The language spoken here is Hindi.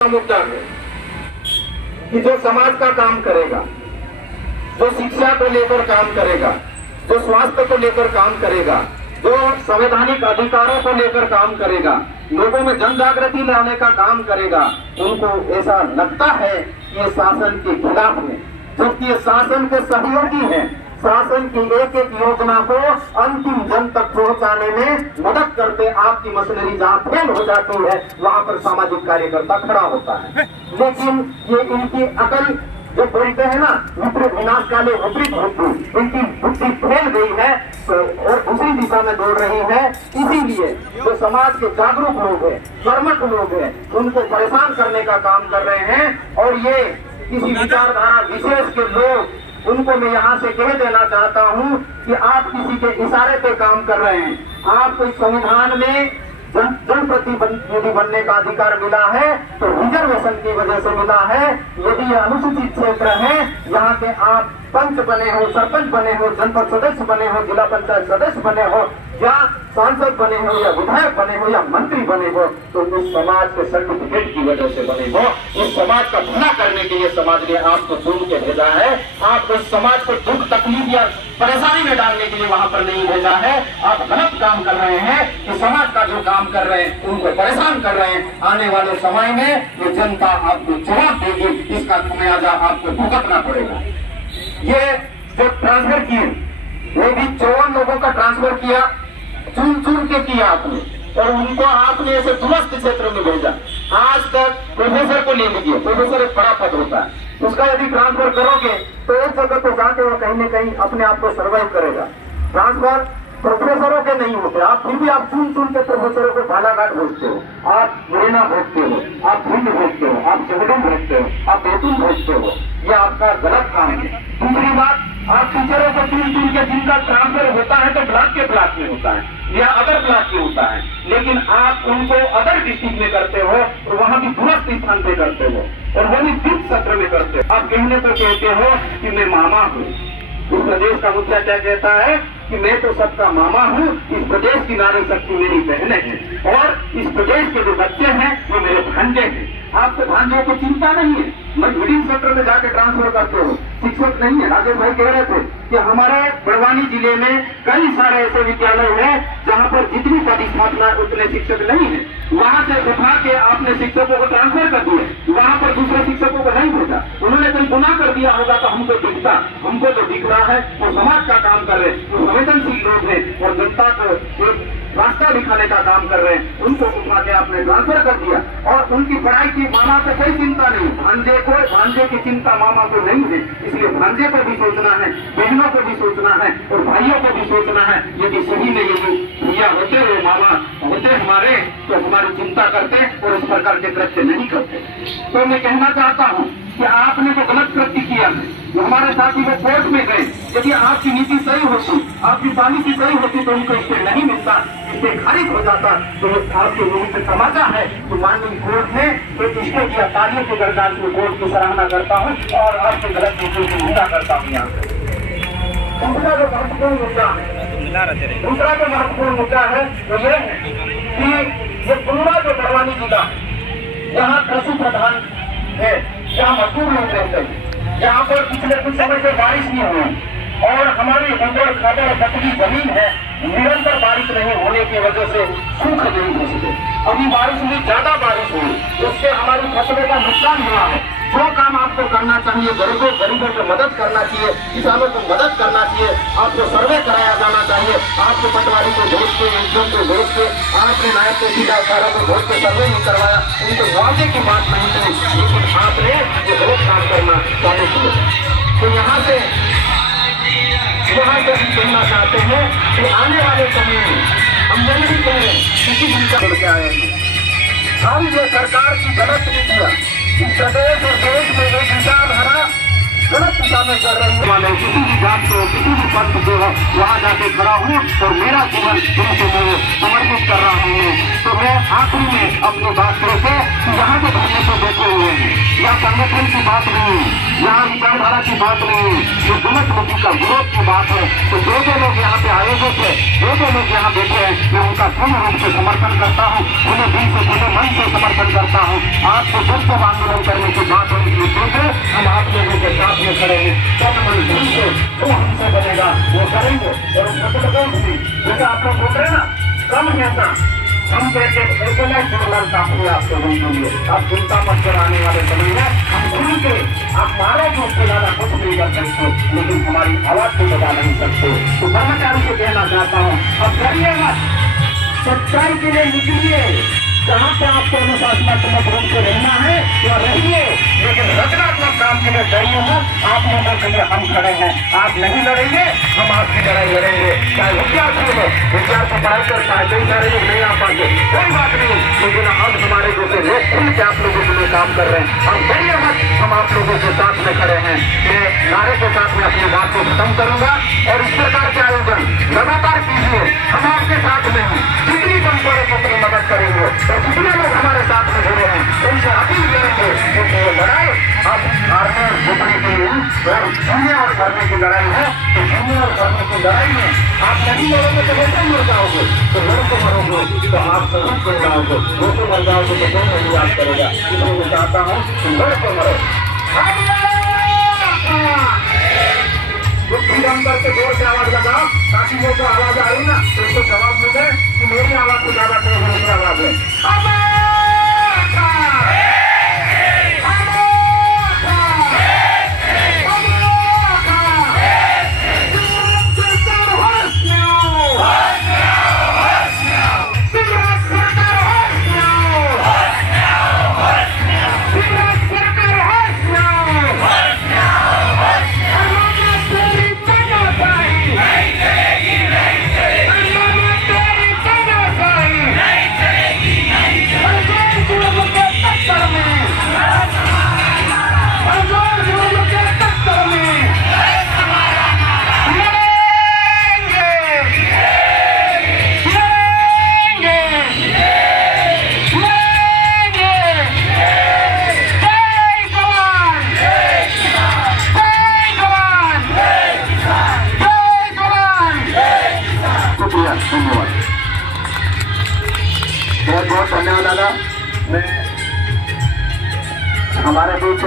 मुद्दा है कि जो समाज का काम करेगा, जो शिक्षा को लेकर काम करेगा, जो स्वास्थ्य को लेकर काम करेगा, जो संवैधानिक अधिकारों को लेकर काम करेगा, लोगों में जन जागृति लाने का काम करेगा, उनको ऐसा लगता है कि ये शासन के खिलाफ है, जबकि ये शासन के सहयोगी है। शासन की एक एक योजना को अंतिम जन तक पहुंचाने में मदद करते आपकी मशीनरी जहां फेल हो जाती है वहां पर सामाजिक कार्यकर्ता खड़ा होता है। लेकिन ये इनकी अकल जो बोलते हैं ना, विपरीत विनाश काले विपरीत बुद्धि, इनकी बुद्धि फेल गई है और दूसरी दिशा में दौड़ रही है। इसीलिए जो समाज के जागरूक लोग हैं, कर्मठ लोग हैं, उनको परेशान करने का काम कर रहे हैं। और ये किसी विचारधारा विशेष के लोग, उनको मैं यहाँ से कह देना चाहता हूँ कि आप किसी के इशारे पे काम कर रहे हैं। आपको इस संविधान में जनप्रतिनिधि बनने का अधिकार मिला है तो रिजर्वेशन की वजह से मिला है। यदि यह अनुसूचित क्षेत्र है, यहाँ पे आप पंच बने हो, सरपंच बने हो, जनपद सदस्य बने हो, जिला पंचायत सदस्य बने हो, या सांसद बने हो, या विधायक बने हो, या मंत्री बने हो, तो इस समाज के सर्टिफिकेट की वजह से बने हो। इस समाज का भला करने के लिए समाज ने आपको चुन के भेजा है। आपको इस समाज को दुख तकलीफ या परेशानी में डालने के लिए वहां पर नहीं भेजा है। आप गलत काम कर रहे हैं कि समाज का जो काम कर रहे हैं उनको परेशान कर रहे हैं। आने वाले समय में ये जनता आपको जवाब देगी, इसका खामियाजा आपको भुगतना पड़ेगा। ये जो ट्रांसफर किए, वो भी 54 लोगों का ट्रांसफर किया, चुन के किया आपने, और उनको आपने ऐसे दूरस्थ क्षेत्र में भेजा। आज तक प्रोफेसर को ले लीजिए, प्रोफेसर एक बड़ा पद होता है, उसका यदि ट्रांसफर करोगे तो एक जगह तो जाके वो कहीं न कहीं अपने आप को सर्वाइव करेगा। ट्रांसफर प्रोफेसरों के नहीं होते, आप फिर भी आप चुन के प्रोफेसरों को बालाघाट भेजते हो, आप मुरैना भेजते हो, आप भिंड भेजते हो, आप जगडम भेजते हो, आप बैतूल भेजते हो। ये आपका गलत काम है। दूसरी बात, आप टीचरों को चुन के जिनका ट्रांसफर होता है तो ब्लॉक के ब्लॉक में होता है या अदर ब्लॉक में होता है, लेकिन आप उनको अदर डिस्ट्रिक्ट में करते हो और वहां भी दूरस्थ स्थान पे करते हो, और वो भी 20 सत्र में करते हो। आप कहने को कहते हो कि मैं मामा हूँ। इस प्रदेश का मुखिया क्या कहता है कि मैं तो सबका मामा हूँ, इस प्रदेश की नारी शक्ति मेरी बहनें हैं, और इस प्रदेश के जो बच्चे हैं वो मेरे भांजे हैं। आपको भांजों को चिंता नहीं है, मैं मिडिल सेक्टर में जाके ट्रांसफर करते हो, शिक्षक नहीं है। राजेश भाई कह रहे थे कि हमारे बड़वानी जिले में कई सारे ऐसे विद्यालय हैं जहाँ पर जितनी प्रतिस्थापना उतने शिक्षक नहीं है। वहाँ से उठा के आपने शिक्षकों को ट्रांसफर कर दिए, वहाँ पर दूसरे शिक्षकों को नहीं भेजा। उन्होंने कोई गुनाह कर दिया होगा तो हमको दिखता, हमको तो दिख रहा है। वो समाज का काम कर रहे हैं, वो संवेदनशील लोग हैं और जनता को एक रास्ता दिखाने का काम कर रहे हैं। उनको उठा के आपने ट्रांसफर कर दिया, और उनकी पढ़ाई की मामा को कोई चिंता नहीं। भांजे की चिंता मामा को नहीं है, इसलिए भांजे को भी सोचना है, बहनों को भी सोचना है और भाइयों को भी सोचना है। यदि सही में यदि भैया होते हो, मामा होते हमारे, तो हमारी चिंता करते और इस प्रकार के कृत्य नहीं करते। तो मैं कहना चाहता हूँ कि आपने जो गलत कृत्य किया है, जो हमारे साथी वो कोर्ट में गए, यदि आपकी नीति सही होती, आपकी पॉलिसी सही होती तो उनको इससे नहीं मिलता, इससे खारिज हो जाता। तो आपके लोगों से समाचा है तो माननीय कोर्ट ने एक स्टे किया। तालियों के दरकार में कोर्ट की सराहना करता हूँ और आपके गलत नीतियों की निंदा करता हूँ। यहाँ से दूसरा जो महत्वपूर्ण मुद्दा है वो ये है कि ये पूरा जो बड़वानी जिला, यहाँ कृषि प्रधान है, यहाँ मजदूर लोग रहते हैं, यहाँ पर पिछले कुछ समय से बारिश नहीं हुई और हमारी उबड़ खाबड़ पतली जमीन है, निरंतर बारिश नहीं होने की वजह से सूख गई फसलें। अभी बारिश हुई, ज्यादा बारिश हुई, उससे हमारी फसलों का नुकसान हुआ है। जो काम आपको करना चाहिए, गरीबों को मदद करना चाहिए, किसानों को मदद करना चाहिए, आपको सर्वे कराया जाना चाहिए। आपको पटवारी को भेज के, एनजीओ को भेज के, आपने नायब तहसीलदार को भेज के सर्वे नहीं करवाया, उनको मुआवजे की बात नहीं की, लेकिन आपने ये गलत काम करना चालू किया। तो यहाँ से हम कहना चाहते हैं कि आने वाले समय में हम नहीं कह रहे किसी भी कर के आए हैं, हम ये सरकार की गलत नीतियाँ इस प्रदेश और देश में एक विचारधारा गलत दिशा में कर रही है। किसी भी जात को, किसी भी पंथ को वहाँ जाके खड़ा हूँ और मेरा जीवन उनको मैं समर्पित कर रहा हूँ। तो मैं आखिरी में अपनी बात करके यहाँ के धरने पर बैठे हुए हैं या संगठन की बात नहीं है, यहाँ विचारधारा की बात नहीं है, ये गलत नीति का विरोध की बात है। तो जो लोग यहाँ पे आयोजित है, जो लोग यहाँ बैठे हैं, मैं उनका पूर्ण रूप से समर्थन करता हूँ, उन्हें दिल से खुले मन से समर्थन करता हूँ। आपको जब जब आंदोलन करने की बात होगी हम आप लोगों के साथ में खड़े हैं, तब मन दिल से जो हमसे बनेगा वो करेंगे। और जैसे आप लोग बोल रहे हैं ना, कम नेता हम कहते अपने आप लोगों के लिए आप चिंता मत कराने वाले समय में हम खुल के आप मारो जो उसके ज्यादा कुछ नहीं कर सकते, लेकिन हमारी आवाज को बता नहीं सकते। तो कर्मचारी को कहना चाहता हूँ, अब करिए मत, सच्चाई के लिए निकलिए। जहाँ पे आपको अनुशासनात्मक रूप से रहना है तो रहिए, लेकिन रचनात्मक काम के लिए डरिए मत। आप लोगों के लिए हम खड़े हैं, आप नहीं लड़ेंगे हम आपकी लड़ाई लड़ेंगे। चाहे विद्यार्थी हो, विद्यार्थी पढ़ाई करता है, कई सारे लोग नहीं आ पाते, कोई बात नहीं, लेकिन अब हमारे जैसे लोग खुल के आप लोगों के लिए काम कर रहे हैं। हम डरिए मत, हम आप लोगों के साथ में खड़े हैं। मैं नारे के साथ में अपनी बात को खत्म करूंगा और इस प्रकार के आयोजन लगातार कीजिए, हम आपके साथ में हैं। जितनी कम पड़े उतनी मदद करेंगे और जितने लोग हमारे साथ में जुड़े हैं उनसे अपील करेंगे क्योंकि ये लड़ाई अब हारने और जीतने के लिए और जीने और करने की लड़ाई है। तो जीने और करने की लड़ाई में आप नहीं लड़ोगे तो कैसे मर जाओगे, तो लड़के मरोगे तो आप जरूर कर जाओगे, वो तो मर जाओगे तो कोई नहीं याद करेगा। इसलिए मैं चाहता हूँ कि लड़के मरो। दम करके जोर से आवाज लगाओ ताकि वो जो आवाज आई ना तो उसको जवाब मिले कि मेरी आवाज को ज्यादा तेज है, दूसरी आवाज है। बहुत बहुत धन्यवाद दादा। मैं हमारे बीच